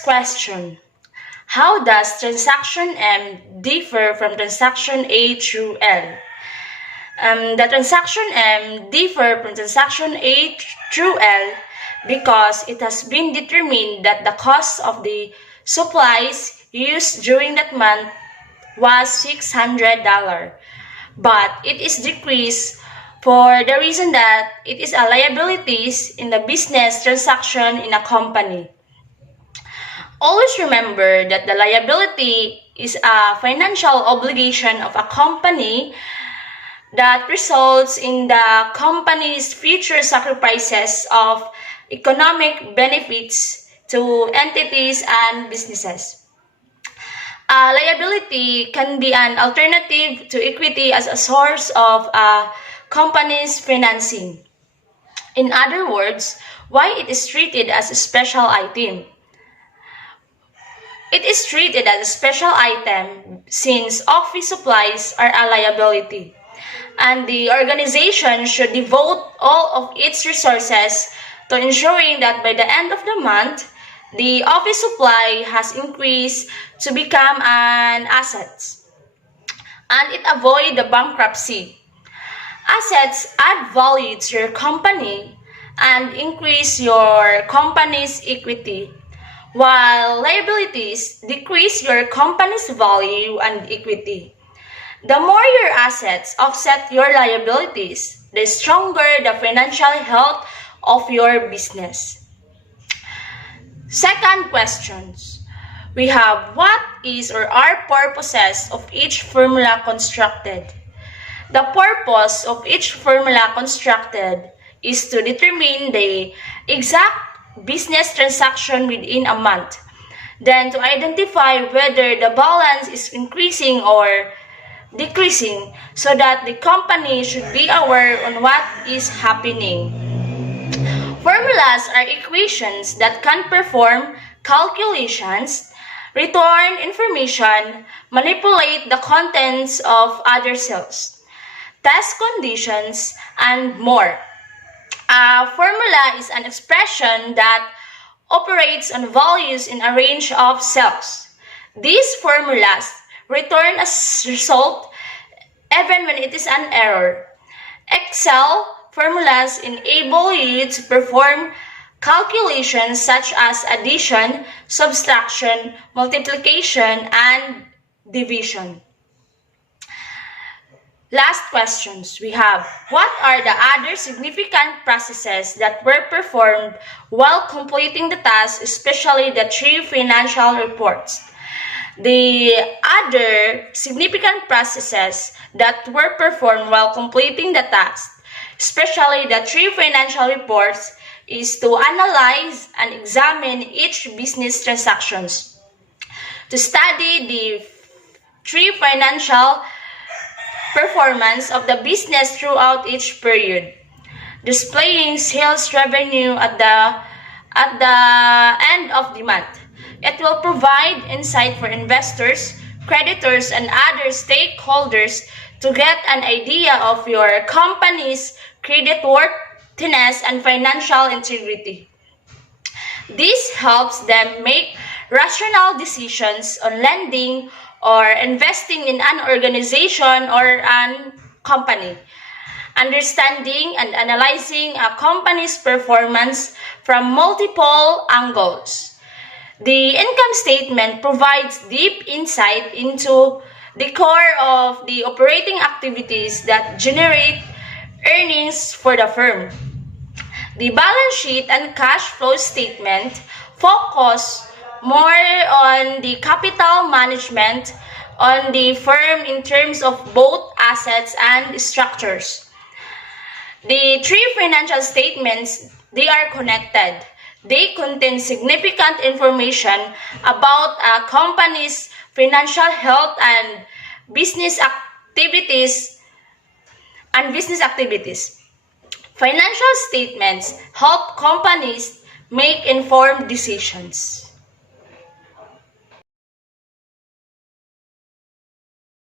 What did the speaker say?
First question. How does transaction M differ from transaction A through L? The transaction M differ from transaction A through L because it has been determined that the cost of the supplies used during that month was $600, but it is decreased for the reason that it is a liabilities in the business transaction in a company. Always remember that the liability is a financial obligation of a company that results in the company's future sacrifices of economic benefits to entities and businesses. A liability can be an alternative to equity as a source of a company's financing. In other words, why it is treated as a special item? It is treated as a special item since office supplies are a liability, and the organization should devote all of its resources to ensuring that by the end of the month, the office supply has increased to become an asset, and it avoid the bankruptcy. Assets add value to your company and increase your company's equity, while liabilities decrease your company's value and equity. The more your assets offset your liabilities, the stronger the financial health of your business. Second questions. We have what is or are purposes of each formula constructed. The purpose of each formula constructed is to determine the exact business transaction within a month, then to identify whether the balance is increasing or decreasing so that the company should be aware on what is happening. Formulas are equations that can perform calculations, return information, manipulate the contents of other cells, test conditions, and more. A formula is an expression that operates on values in a range of cells. These formulas return a result even when it is an error. Excel formulas enable you to perform calculations such as addition, subtraction, multiplication, and division. Last questions we have, what are the other significant processes that were performed while completing the task, especially the 3 financial reports? The other significant processes that were performed while completing the task, especially the 3 financial reports, is to analyze and examine each business transactions, to study the 3 financial performance of the business throughout each period, displaying sales revenue at the end of the month. It will provide insight for investors, creditors, and other stakeholders to get an idea of your company's creditworthiness and financial integrity. This helps them make rational decisions on lending or investing in an organization or an company. Understanding and analyzing a company's performance from multiple angles. The income statement provides deep insight into the core of the operating activities that generate earnings for the firm. The balance sheet and cash flow statement focus more on the capital management on the firm in terms of both assets and structures. The 3 financial statements, they are connected. They contain significant information about a company's financial health and business activities. Financial statements help companies make informed decisions.